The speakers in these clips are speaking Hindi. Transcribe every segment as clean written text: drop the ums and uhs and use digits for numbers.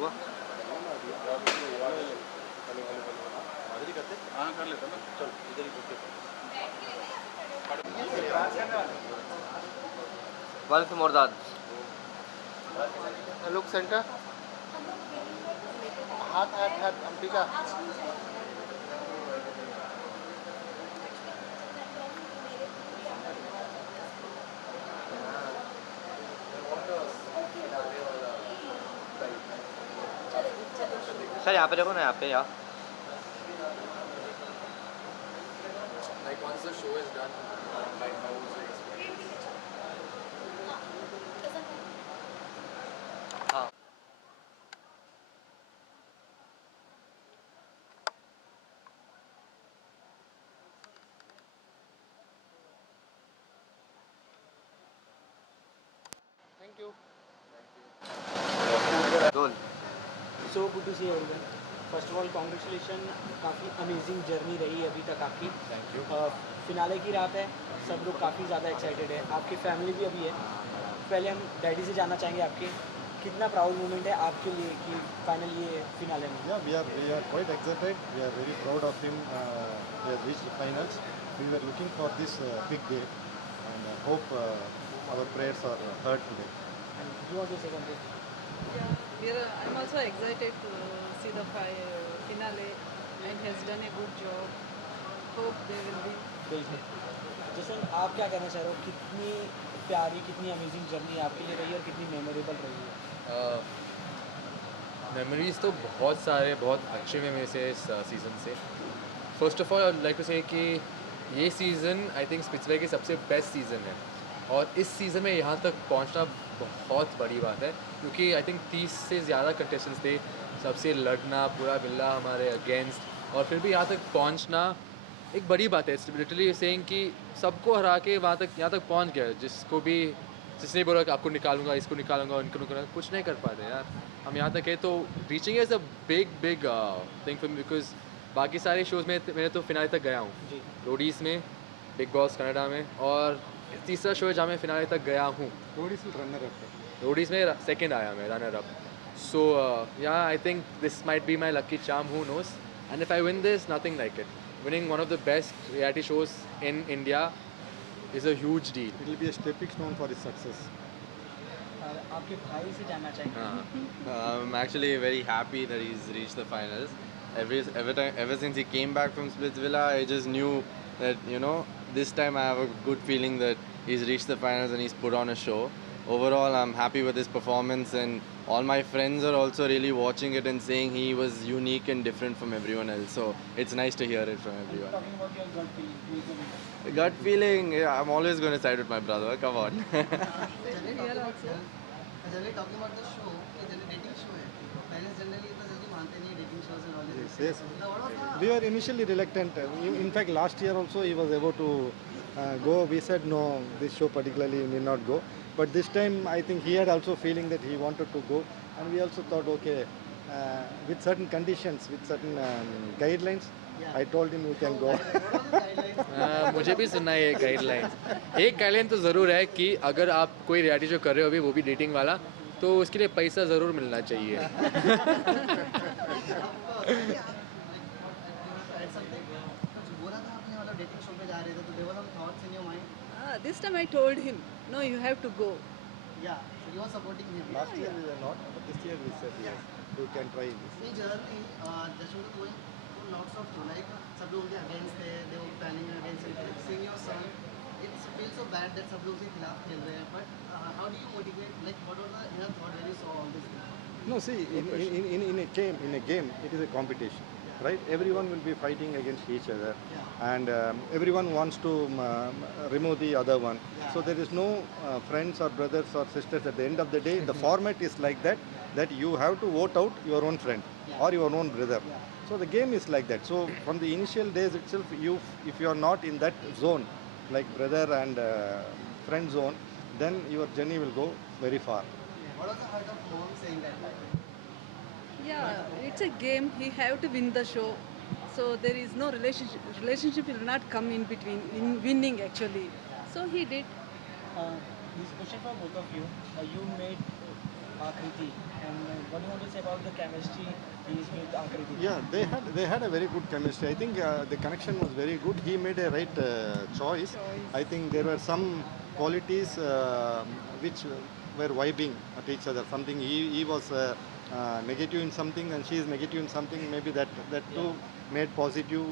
हुआ? हाँ कर लेते ना, चल इधर ही करते। One more dad. Look center. हाथ अंबिका. सर यहाँ पे देखो ना, यहाँ पे यार. Like once the show is done, like how was the experience? हाँ. Thank you. Role. So good to see everyone. First of all congratulation. काफ़ी अमेजिंग जर्नी रही है अभी तक आपकी. Thank you. फिनाले की रात है, सब लोग काफ़ी ज़्यादा एक्साइटेड है. आपकी फैमिली भी अभी है. पहले हम डैडी से जानना चाहेंगे आपके कितना प्राउड मोमेंट है आपके लिए कि फाइनल ये फिनाले में. Yeah, we are quite excited. We are very proud of him. He has reached the finals. We were looking for this big day, and hope our prayers are heard today. You want to say something? Yeah, I'm also excited to see the finale and has done a good job. Hope they will be. बिल्कुल. जैसे आप क्या कहना चाह रहे हो, कितनी प्यारी कितनी अमेजिंग जर्नी आपके लिए रही है और कितनी मेमोरेबल रही है? मेमोरीज तो बहुत सारे, बहुत अच्छे मेमोरीज है इस सीज़न से. First of all I would like to say कि ये सीज़न आई थिंक स्पिट्सबर्ग की सबसे बेस्ट सीज़न है, और इस सीज़न में यहाँ तक पहुँचना बहुत बड़ी बात है, क्योंकि आई थिंक 30 से ज़्यादा कंटेस्टेंट्स थे, सबसे लड़ना पूरा बिल्ला हमारे अगेंस्ट, और फिर भी यहाँ तक पहुँचना एक बड़ी बात है. लिटरली सेइंग कि सबको हरा के वहाँ तक यहाँ तक पहुँच गया. जिसने बोला कि आपको निकालूंगा, इसको निकालूंगा, उनको निकालूंगा, कुछ नहीं कर पाते यार. हम यहाँ तक है, तो reaching is a big thing for me, because बाकी सारे शोज़ में मैंने तो फिनाले तक गया हूँ. जी. रोडीज़ में, बिग बॉस कनाडा में, और तीसरा शो है जहाँ मैं फिनाले तक गया हूँ. रोडीज़ में सेकंड आया मैं, runner up. So yeah I think this might be my lucky charm, who knows. And if I win this, nothing like it. Winning one of the best reality shows in India is a huge deal. It will be a stepping stone for his success. आपके भाई से जानना चाहेंगे. I'm actually very happy that he's reached the finals. Ever since he came back from Splitsvilla, I just knew that this time I have a good feeling that he's reached the finals and he's put on a show. Overall, I'm happy with his performance, and all my friends are also really watching it and saying he was unique and different from everyone else. So it's nice to hear it from everyone. Talking about your gut feeling, who is the winner? Gut feeling, yeah, I'm always going to side with my brother. Come on. Here also. Generally talking about the show, ये जनरली डेटिंग शो है. पेरेंट्स जनरली इतना जल्दी मानते नहीं है dating shows and all this. Yes. We were initially reluctant. In fact, last year also he was able to go. We said no, this show particularly need not go. But this time I think he had also feeling that he wanted to go, and we also thought, okay, with certain conditions, with certain guidelines, I told him you can go. मुझे भी सुनना है ये गाइडलाइन. एक गाइडलाइन तो ज़रूर है कि अगर आप कोई रियलिटी शो कर रहे हो अभी, वो भी डेटिंग वाला, तो उसके लिए पैसा ज़रूर मिलना चाहिए. बोला था आपने मतलब डेटिंग शो पे जा रहे थे, तो there were some thoughts in your mind. This time I told him, no, you have to go. या so you are supporting him. Last year we were not, but this year we said yes, you can try this. In journey, the show was going through lots of things. Like सब लोग उनके against थे, they were planning against it. Seeing your son, it feels so bad that सब लोग उसके खिलाफ खेल रहे हैं. But how do you motivate? Like what was the inner thought when you saw all this thing? No, see, in a game, it is a competition, right? Everyone will be fighting against each other, and everyone wants to remove the other one. So there is no friends or brothers or sisters. At the end of the day, the format is like that you have to vote out your own friend or your own brother. So the game is like that. So from the initial days itself, if you are not in that zone, like brother and friend zone, then your journey will go very far. What was the heart of mom saying that? Yeah, it's a game. He have to win the show. So there is no relationship. Relationship will not come in between in winning actually. So he did. This question for both of you. You made Akriti, and what do you want to say about the chemistry he is with Akriti? Yeah, they had a very good chemistry. I think the connection was very good. He made a right choice. I think there were some qualities which were vibing at each other. Something he was negative in something and she is negative in something. Maybe that too made positive.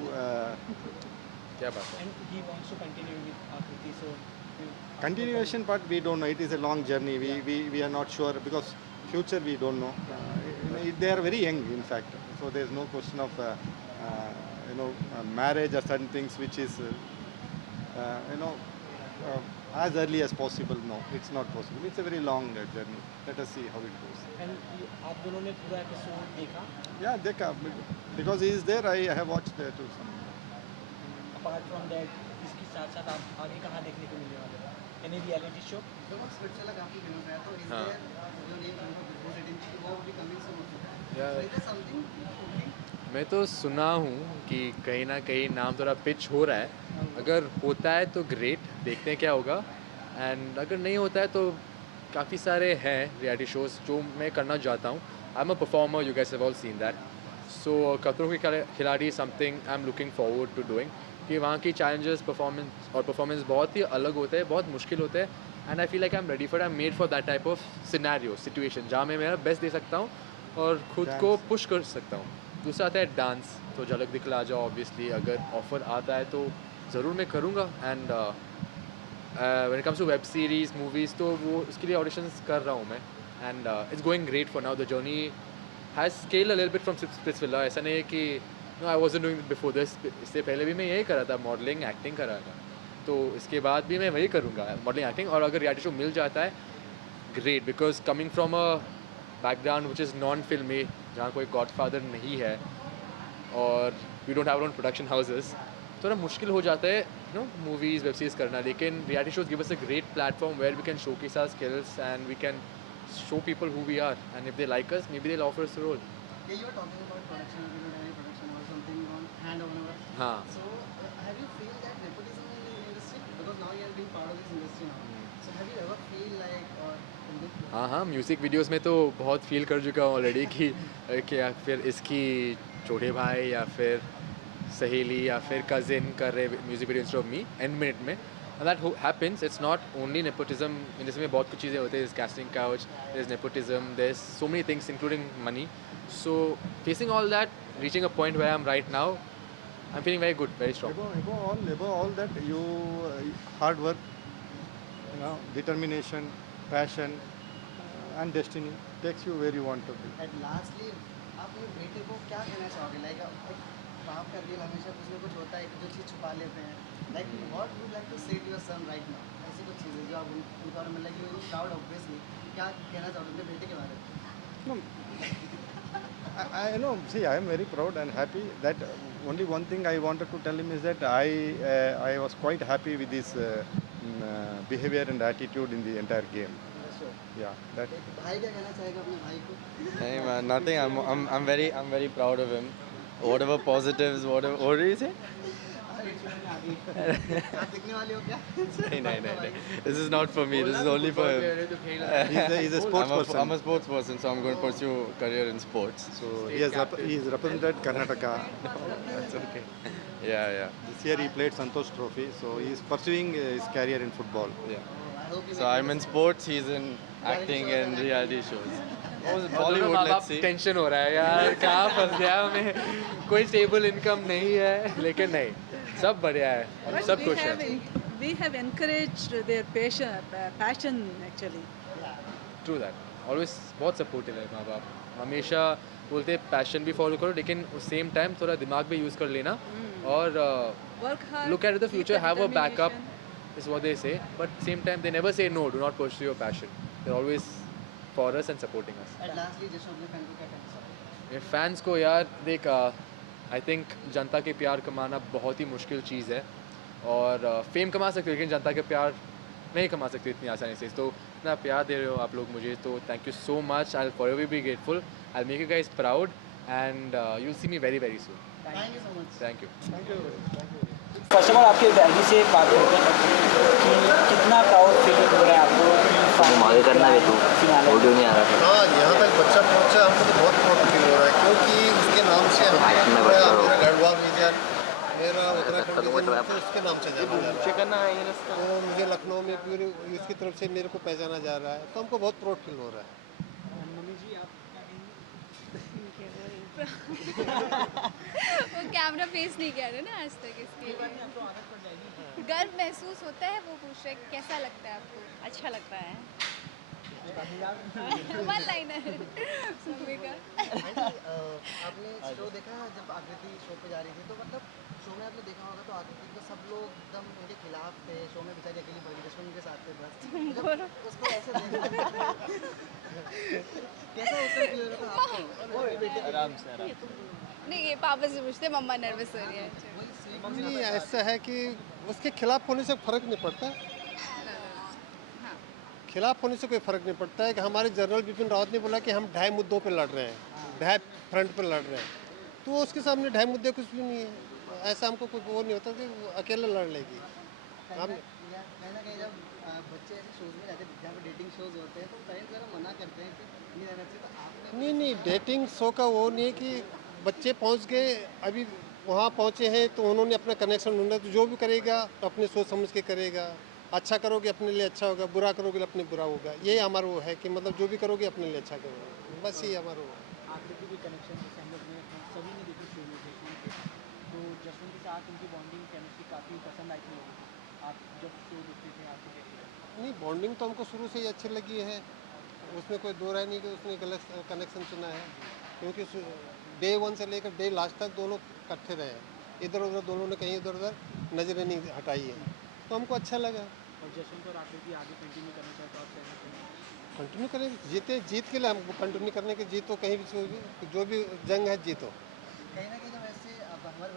क्या बात है? And he wants to continue with Akriti, so Continuation part we don't know. It is a long journey. We are not sure because future we don't know. They are very young, in fact. So there is no question of marriage or certain things which is as early as possible. No, it's not possible. It's a very long journey. Let us see how it goes. and आप दोनों ने पूरा एपिसोड देखा? Yeah, Dekha, because he is there. I have watched too some. Apart from that, इसके साथ साथ आप आगे कहाँ देखने को मिलने वाले हो? Any reality show? तो वो स्पिरिचुअल काफी फेमस है तो इज हाँ। देयर जो नेम था बिग बॉस 18 वो भी coming soon Yeah. So is there something मैं तो सुना हूँ कि कहीं ना कहीं नाम थोड़ा पिच हो रहा है. अगर होता है तो ग्रेट, देखते हैं क्या होगा. एंड अगर नहीं होता है तो काफ़ी सारे हैं रियलिटी शोज़ जो मैं करना चाहता हूँ. I am a performer, you guys have all seen that. So Khatron Ke Khiladi something I am looking forward to doing. कि वहाँ की चैलेंजेस परफॉर्मेंस बहुत ही अलग होते हैं, बहुत मुश्किल होते हैं. And I feel like I am ready for, I am made for that type of scenario situation जहाँ मैं मेरा बेस्ट दे सकता हूँ और खुद को पुश कर सकता हूँ. दूसरा आता है डांस, तो झलक दिखला जाओ. ऑब्वियसली अगर ऑफर आता है तो ज़रूर मैं करूँगा. And when it comes to web series movies तो वो उसके लिए ऑडिशंस कर रहा हूँ मैं. And it's going great for now. The journey has scale a little bit from Splitsvilla. ऐसा नहीं है कि no I wasn't doing before this. इससे पहले भी मैं यही कर रहा था, मॉडलिंग एक्टिंग कर रहा था. तो इसके बाद भी मैं वही करूँगा, मॉडलिंग एक्टिंग. और अगर रियलिटी शो मिल जाता है great, because coming from a background which is non filmi, जहाँ कोई गॉडफादर नहीं है और we don't have own production houses, थोड़ा मुश्किल हो जाता है मूवीज़ वेब सीरीज़ करना. लेकिन reality shows give us a great platform where we can showcase our skills and we can show people who we are, and if they like us, maybe they'll offer us a role. Yeah, you were talking about production, you don't have any production or something on hand or whatever. हाँ. So, have you feel that nepotism in the industry? Because now you are being part of this industry now. So, have you ever feel like or something? हाँ, म्यूज़िक वीडियोस में तो बहुत फील कर चुका हूँ ऑलरेडी कि या फिर इसकी छोटे भाई या फिर सहेली या फिर कज़िन कर रहे music video instead of me and minute में. And that happens. It's not only nepotism. In this में बहुत कुछ चीज़ें होती है. There's casting couch, there's nepotism, there's so many things including money. So facing all that, reaching a point where I'm right now, I'm feeling very good, very strong. Above all that, you hard work, determination, passion, and destiny takes you where you want to be. And lastly, आप अपने बेटे को क्या कहना चाहोगे? Like बाप का दिल हमेशा कुछ ना कुछ होता है, जो चीज़ छुपा लेते हैं. Like what would you like to say to your son right now? ऐसी कुछ चीज़ें जो आप उनके बारे में like you proud obviously. क्या कहना चाहोगे अपने बेटे के बारे में? No, I know. See, I am very proud and happy that only one thing I wanted to tell him is that I was quite happy with his behavior and attitude in the entire game. Yeah, that. भाई क्या कहना चाहेगा अपने भाई को? Hey man, nothing. I'm very proud of him. Whatever positives, whatever. What did you say? आप दिखने वाले हो क्या? No. This is not for me. This is only for him. He's a sports person. I'm a sports person, so I'm going to pursue career in sports. So he has represented Karnataka. That's okay. Yeah. This year he played Santosh Trophy, so he is pursuing his career in football. Yeah. I hope you So I'm in sports. He's in acting and reality shows. Bollywood, let's see. Tension हो रहा है यार, कहाँ फंस गया मैं. कोई स्टेबल इनकम नहीं है, लेकिन नहीं, सब बढ़िया है, हम But सब खुश हैं. we have encouraged their passion actually. True that. Always बहुत सपोर्टिव है माँ बाप. हमेशा बोलते हैं पैशन भी फॉलो करो, लेकिन उस सेम टाइम थोड़ा दिमाग भी यूज़ कर लेना और Work hard. look at the keep future, the have a backup determination. is what they say. But same time they never say no, do not pursue your passion. They're always for us and supporting us. And lastly, just अपने फैन को क्या कहना चाहोगे? ये फैंस को यार देख, आई थिंक जनता के प्यार कमाना बहुत ही मुश्किल चीज़ है. और फेम कमा सकते हो, लेकिन जनता के प्यार नहीं कमा सकते इतनी आसानी से. तो इतना प्यार दे रहे हो आप लोग मुझे, तो thank you so much. I will forever be grateful. I will make you guys proud and you will see me very very soon. Thank you so much. Thank you. First of all आपके डैडी से बात करते हैं कि कितना प्राउड फील हो रहा है आपको कि आगे करना है तू ऑडियो नहीं आ रहा था हाँ यहाँ तक बच्चा पहुँचा, हमको तो बहुत प्राउड फील हो रहा है, क्योंकि उसके नाम से मैं बच्चा हूँ। मेरा गढ़वाल रीजन, मेरा उत्तराखंड रीजन तो उसके नाम से जाना जा रहा है। करना है रास्ता तो मुझे लखनऊ में पूरी इसकी तरफ से मेरे को पहचाना जा रहा है, तो हमको बहुत प्राउड फील हो रहा है। मम्मी जी आप क्या कहेंगे? वो कैमरा फेस नहीं किया ना आज तक, इसके लिए गर्व महसूस होता है। वो पूछ रहे कैसा लगता है आपको? अच्छा लगता है। वन लाइनर मम्मी का। आपने शो देखा जब आकृति शो पे जा रही थी, तो मतलब शो में आपने देखा होगा तो आकृति को सब लोग एकदम उनके खिलाफ थे, शो में बेचारी अकेली बड़ी दुश्मन के साथ थे बस। जब उसको ऐसे देखा कैसा उसका फील हो रहा था आपको? और बेटे आराम से नहीं, ये पापा से पूछते, मम्मा नर्वस हो रही है। नहीं, ऐसा है कि उसके खिलाफ होने से फर्क नहीं पड़ता, खिलाफ होने से कोई फ़र्क नहीं पड़ता है। कि हमारे जनरल बिपिन रावत ने बोला कि हम 2.5 मुद्दों पे लड़ रहे हैं, 2.5 फ्रंट पे लड़ रहे हैं, तो उसके सामने 2.5 मुद्दे कुछ भी नहीं है। ऐसा हमको कुछ वो नहीं होता कि वो अकेले लड़ लेगी। हम कहीं ना कहीं जब बच्चे ऐसे शोज में जाते हैं जहाँ पे डेटिंग शोज होते हैं, तो पेरेंट्स ज़रा मना करते हैं कि नहीं रहना चाहिए, तो आपने नहीं, डेटिंग शो का वो नहीं है कि बच्चे पहुंच गए, अभी वहाँ पहुँचे हैं तो उन्होंने अपना कनेक्शन ढूंढा, तो जो भी करेगा तो अपने सोच समझ के करेगा। अच्छा करोगे अपने लिए अच्छा होगा, बुरा करोगे अपने बुरा होगा। यही हमारा वो है कि मतलब जो भी करोगे अपने लिए अच्छा करोगे, बस यही हमारा वो है। आकृति भी कनेक्शन जैसे हम लोग ने सभी ने देखी शो में तो जसवंत के साथ उनकी बॉन्डिंग केमिस्ट्री काफ़ी पसंद आई थी लोगों को। आप जब शो देखते थे आपको कैसी लगी? नहीं, बॉन्डिंग तो हमको शुरू से ही अच्छी लगी है, उसमें कोई दो राय नहीं कि उसने गलत कनेक्शन चुना है, क्योंकि डे 1 से लेकर डे लास्ट तक दोनों इकट्ठे रहे, इधर उधर दोनों ने कहीं इधर उधर नज़रें नहीं हटाई है, तो हमको अच्छा लगा। और जसवंत और आकृति आगे कंटिन्यू करना चाहते हो आप सहमत हैं? कंटिन्यू करें, जीत के लिए हम कंटिन्यू करने के, जीत तो कहीं भी जो भी जंग है जीतो। कहीं ना कहीं जब ऐसे अब हमारे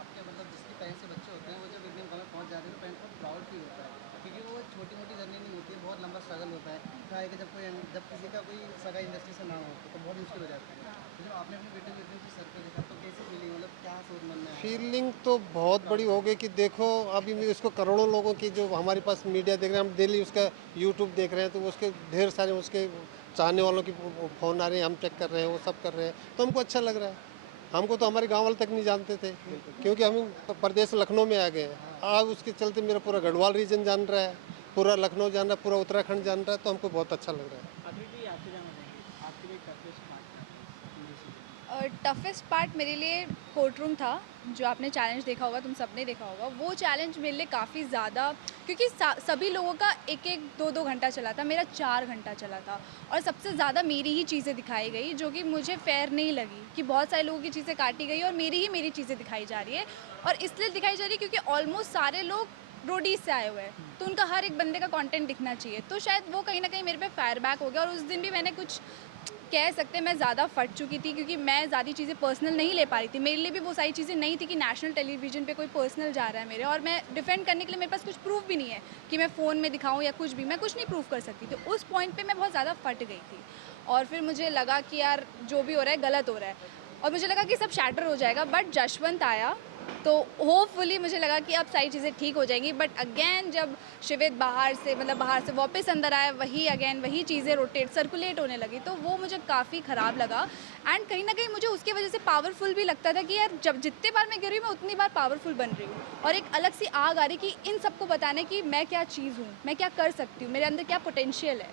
आपके मतलब जिसके पेरेंट्स से बच्चे होते हैं, वो जब एकदम में पहुँच जाते हैं तो पेरेंट्स को प्राउड फील होता है, क्योंकि वो छोटी मोटी जर्नी नहीं होती है, बहुत लंबा स्ट्रगल होता है। क्या है कि जब किसी का कोई सगा इंडस्ट्री से ना हो तो बहुत मुश्किल हो जाता है। तो जब आपने अपने बेटे को एकदम से सर पे देखा तो कैसी फीलिंग, मतलब क्या सोच मन में आया? फीलिंग तो बहुत बड़ी हो गई कि देखो अभी मैं उसको करोड़ों लोगों की जो हमारे पास मीडिया देख रहे हैं, हम डेली उसका यूट्यूब देख रहे हैं, तो उसके ढेर सारे उसके चाहने वालों की फ़ोन आ रहे हैं, हम चेक कर रहे हैं, वो सब कर रहे हैं, तो हमको अच्छा लग रहा है। हमको तो हमारे गांव वाले तक नहीं जानते थे, क्योंकि हम प्रदेश लखनऊ में आ गए। आज उसके चलते मेरा पूरा गढ़वाल रीजन जान रहा है, पूरा लखनऊ जान रहा है, पूरा उत्तराखंड जान रहा है, तो हमको बहुत अच्छा लग रहा है। आकृति आपसे जानना चाहेंगे आपके लिए टफेस्ट पार्ट और टफेस्ट पार्ट मेरे लिए कोर्ट रूम था, जो आपने चैलेंज देखा होगा, तुम सबने देखा होगा। वो चैलेंज मेरे लिए काफ़ी ज़्यादा, क्योंकि सभी लोगों का 1-1, 2-2 घंटा चला था, मेरा 4 घंटा चला था, और सबसे ज़्यादा मेरी ही चीज़ें दिखाई गई, जो कि मुझे फेयर नहीं लगी कि बहुत सारे लोगों की चीज़ें काटी गई और मेरी चीज़ें दिखाई जा रही है। और इसलिए दिखाई जा रही है क्योंकि ऑलमोस्ट सारे लोग रोडीज से आए हुए हैं, तो उनका हर एक बंदे का कंटेंट दिखना चाहिए, तो शायद वो कहीं ना कहीं मेरे पे फायर बैक हो गया। और उस दिन भी मैंने कुछ कह सकते हैं मैं ज़्यादा फट चुकी थी, क्योंकि मैं ज़्यादा चीज़ें पर्सनल नहीं ले पा रही थी। मेरे लिए भी वो सारी चीज़ें नहीं थी कि नेशनल टेलीविज़न पे कोई पर्सनल जा रहा है मेरे, और मैं डिफेंड करने के लिए मेरे पास कुछ प्रूफ भी नहीं है कि मैं फ़ोन में दिखाऊं या कुछ भी, मैं कुछ नहीं प्रूफ कर सकती। तो उस पॉइंट पे मैं बहुत ज़्यादा फट गई थी, और फिर मुझे लगा कि यार जो भी हो रहा है गलत हो रहा है, और मुझे लगा कि सब शैटर हो जाएगा। बट जशवंत आया तो होपफुली मुझे लगा कि अब सारी चीज़ें ठीक हो जाएंगी। बट अगेन जब शिवित बाहर से वापस अंदर आया, वही चीज़ें रोटेट सर्कुलेट होने लगी, तो वो मुझे काफ़ी ख़राब लगा। एंड कहीं ना कहीं मुझे उसकी वजह से पावरफुल भी लगता था कि यार जब जितने बार मैं गिर रही हूँ मैं उतनी बार पावरफुल बन रही हूँ, और एक अलग सी आग आ रही कि इन सबको बताने की मैं क्या चीज़ हूँ, मैं क्या कर सकती हूँ, मेरे अंदर क्या पोटेंशियल है।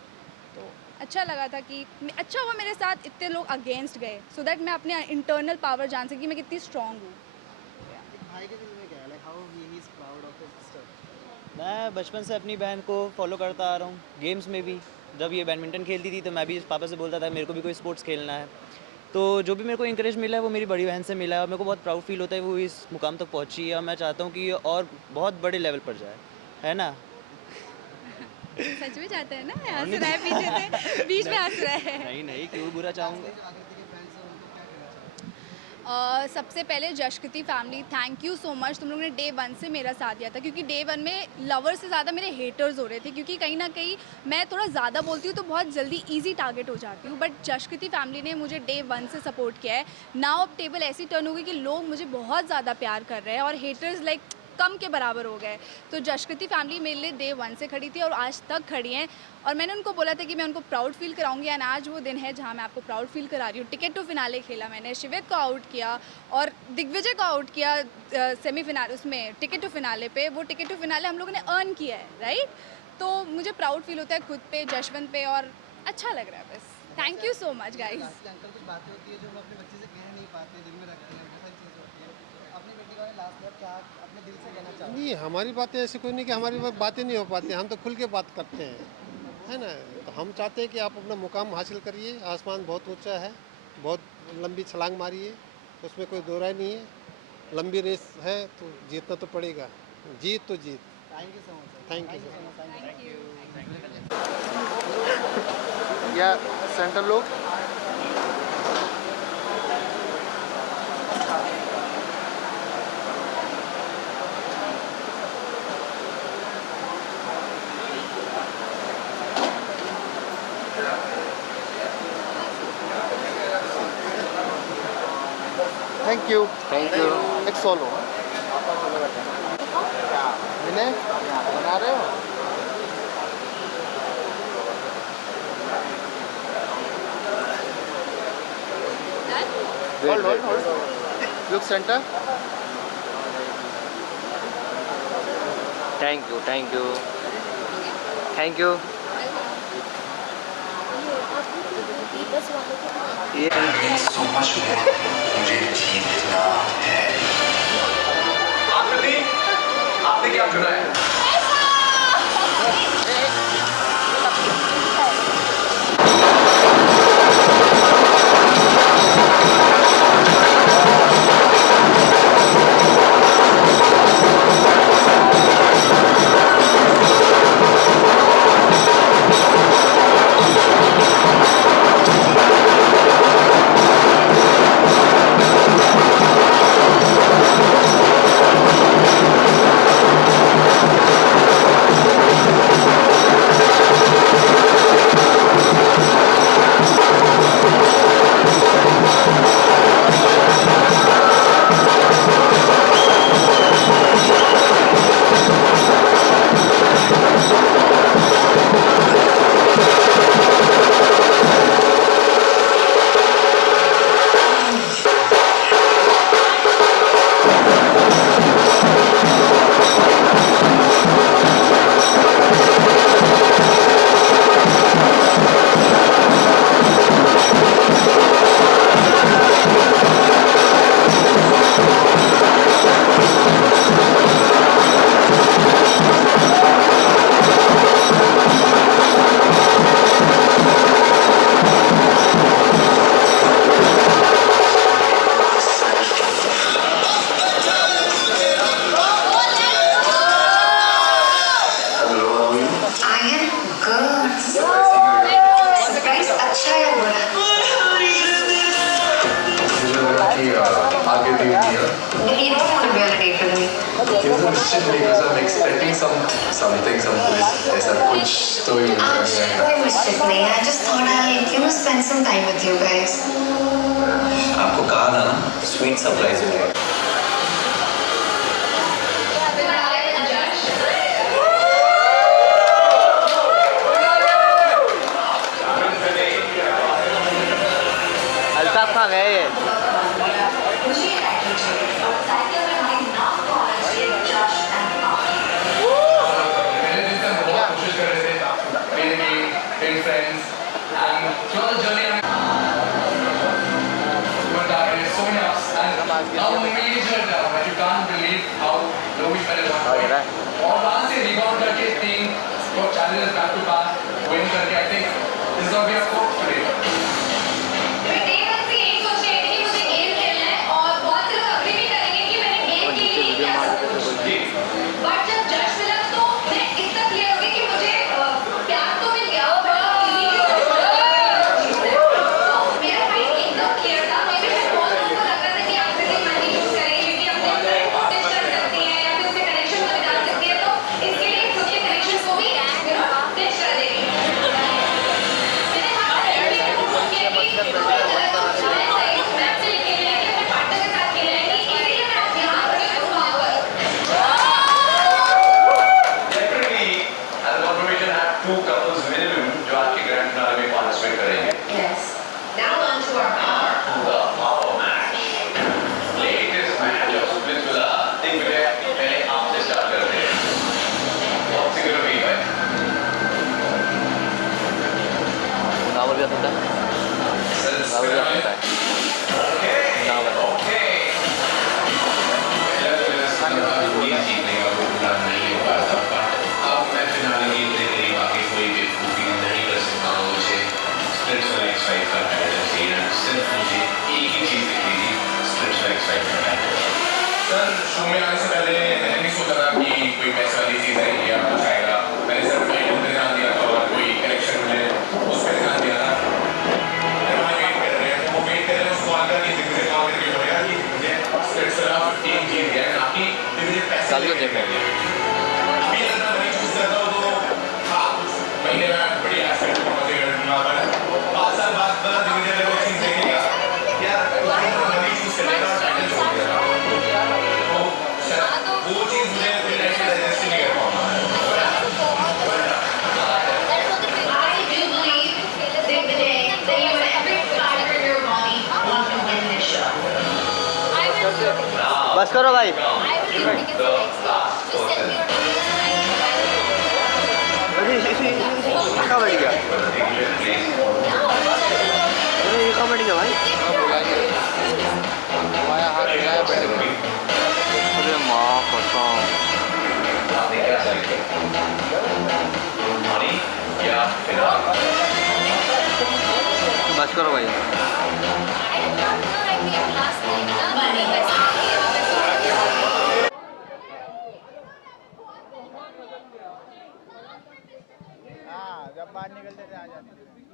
तो अच्छा लगा था कि अच्छा हुआ मेरे साथ इतने लोग अगेंस्ट गए, सो दैट मैं अपने इंटरनल पावर जान सकी मैं कितनी स्ट्रॉन्ग हूँ। भाई के दिल में क्या है, like how he is proud of his sister? मैं बचपन से अपनी बहन को फॉलो करता आ रहा हूँ, गेम्स में भी। जब ये बैडमिंटन खेलती थी तो मैं भी पापा से बोलता था मेरे को भी कोई स्पोर्ट्स खेलना है, तो जो भी मेरे को इंकरेज मिला है वो मेरी बड़ी बहन से मिला है, और मेरे को बहुत प्राउड फील होता है वो इस मुकाम तक पहुँची है, और मैं चाहता हूँ कि ये और बहुत बड़े लेवल पर जाए, है ना? सच में चाहते हैं ना? हंस रहा है पीछे से, बीच में हंस रहा है। नहीं, क्यों बुरा चाहूँगा। आकृति के फैंस हैं उनको क्या कहना चाहते हैं? सबसे पहले Jashkriti family, thank you so much, तुम लोगों ने डे 1 से मेरा साथ दिया था, क्योंकि डे 1 में लवर्स से ज़्यादा मेरे हेटर्स हो रहे थे, क्योंकि कहीं ना कहीं मैं थोड़ा ज़्यादा बोलती हूँ तो बहुत जल्दी ईजी टारगेट हो जाती हूँ। बट जशकृति फैमिली ने मुझे डे 1 से सपोर्ट किया है। नाउ अब टेबल ऐसी टर्न होगी कि लोग मुझे बहुत ज़्यादा प्यार कर रहे हैं, और हेटर्स लाइक कम के बराबर हो गए। तो जशकृति फैमिली मेरे लिए डे 1 से खड़ी थी और आज तक खड़ी हैं, और मैंने उनको बोला था कि मैं उनको प्राउड फील कराऊंगी, एंड आज वो दिन है जहां मैं आपको प्राउड फील करा रही हूँ। टिकट टू फिनाले खेला मैंने, शिवित को आउट किया और दिग्विजय को आउट किया सेमीफिनाल उसमें टिकट टू फिनाले पे। वो टिकट टू फिनाले हम लोगों ने अर्न किया है, राइट? तो मुझे प्राउड फील होता है खुद पे, जशवंत पे, और अच्छा लग रहा है बस। Thank you so much guys. Uncle कुछ बातें होती है जो हम अपने बच्चे से कह नहीं पाते, दिल में रखते हैं, बहुत सारी चीज़ होती है। तो अपनी बेटी का लास्ट ईयर क्या अपने दिल से कहना चाहते हैं? नहीं, हमारी बातें ऐसी कोई नहीं कि हमारी बातें नहीं हो पाती, हम तो खुल के बात करते हैं, है ना? तो हम चाहते हैं कि आप अपना मुकाम हासिल करिए। आसमान बहुत ऊंचा है, बहुत लंबी छलांग मारिए, उसमें कोई दो राय नहीं है। लंबी रेस है तो जीतना तो पड़ेगा, जीत तो जीत। Thank you so much. Thank you. या सेंटर लोग थैंक यू। Thank you. एक सोलो विनय बना रहे हो? Hold. Look center. Thank you. ये so much more. मुझे जीतना है। आपने क्या चुना है? Because I'm expecting some twist. ऐसा कुछ तो ही कोई मिस्टेक नहीं है. I just thought I'll spend some time with you guys. आपको कहा था ना, स्वीट सरप्राइज मिलेगा. अल्ताफ कहाँ गए ये? Now major drama, you can't believe how low we fell at one point. और वहाँ से rebound करके team को challenges back to back win करके I think this is gonna be a hope today. भी होता है, राहुल भी होता है, ना बता। सर शो में आने से पहले मैंने नहीं सोचा था कि कोई पैसे वाली चीज़ है या कुछ आएगा। मैंने सिर्फ फाइनल पे ध्यान दिया था और कोई कनेक्शन मिले उस पर ध्यान दिया था। फिर वहाँ वेट कर रहे हैं, वो वेट कर रहे हैं, उसको कॉल करके मुझे कॉल करके बोलेगा कि मुझे स्प्लिट्स वाला 15 जीत गया है, ना कि मुझे पैसे कल को जिम में अभी अगर मैं वही चूज करता हूँ तो हाँ महीने में बड़ी एक्सपेक्ट मजे करना पर 5 साल बाद मुझे वो चीज़ देखेगा यार वही चूज कर लेगा और टाइटल छोड़ देगा। वो चीज़ मुझे अपनी लाइफ में डाइजेस्ट नहीं कर पाऊंगा। I do believe that the day that you and every fiber in your body want to win this show. बस करो भाई। कहाँ बैठ गया? अरे ये कहाँ बैठ गया भाई? हमारा हाथ मिलाया बैठ गया। अरे माँ कसम। बस करो भाई। हाँ जब बाहर निकलते थे आ जाते थे।